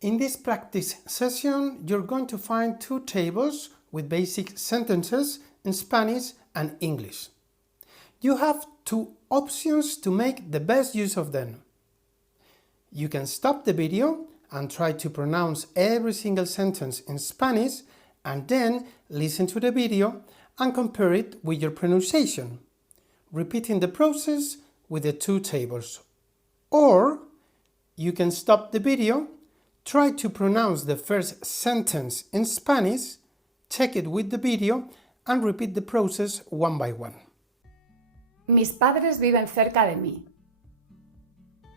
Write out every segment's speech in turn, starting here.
In this practice session, you're going to find two tables with basic sentences in Spanish and English. You have two options to make the best use of them. You can stop the video and try to pronounce every single sentence in Spanish and then listen to the video and compare it with your pronunciation, repeating the process with the two tables. Or you can stop the video, try to pronounce the first sentence in Spanish, check it with the video and repeat the process one by one. Mis padres viven cerca de mí.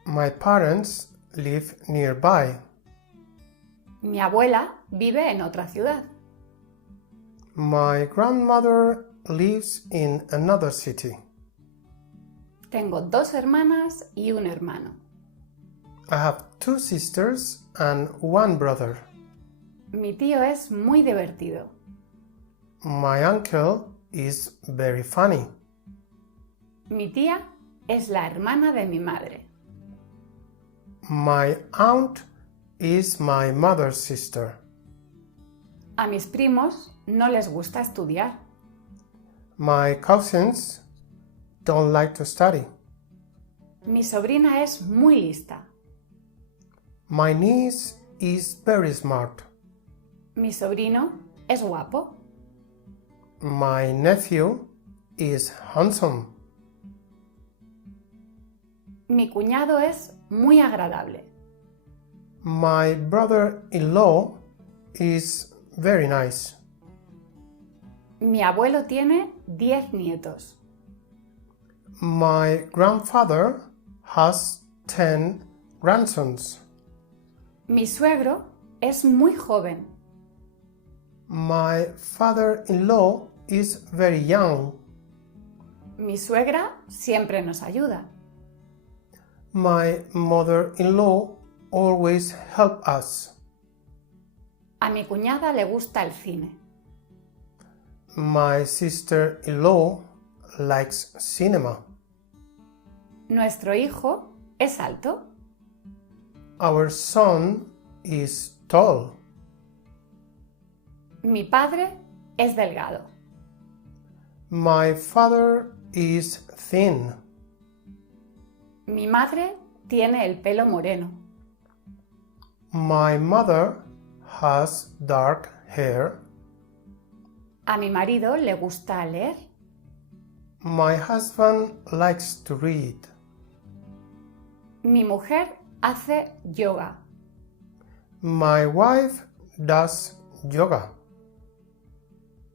My parents live nearby. Mi abuela vive en otra ciudad. My grandmother lives in another city. Tengo dos hermanas y un hermano. I have two sisters and one brother. Mi tío es muy divertido. My uncle is very funny. Mi tía es la hermana de mi madre. My aunt is my mother's sister. A mis primos no les gusta estudiar. My cousins don't like to study. Mi sobrina es muy lista. My niece is very smart. Mi sobrino es guapo. My nephew is handsome. Mi cuñado es muy agradable. My brother-in-law is very nice. Mi abuelo tiene 10 nietos. My grandfather has 10 grandsons. Mi suegro es muy joven. My father-in-law is very young. Mi suegra siempre nos ayuda. My mother-in-law always helps us. A mi cuñada le gusta el cine. My sister-in-law likes cinema. Nuestro hijo es alto. Our son is tall. Mi padre es delgado. My father is thin. Mi madre tiene el pelo moreno. My mother has dark hair. A mi marido le gusta leer. My husband likes to read. Mi mujer hace yoga. My wife does yoga.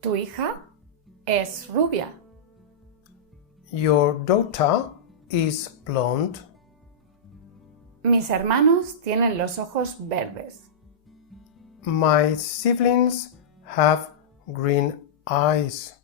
Tu hija es rubia. Your daughter is blonde. Mis hermanos tienen los ojos verdes. My siblings have green eyes.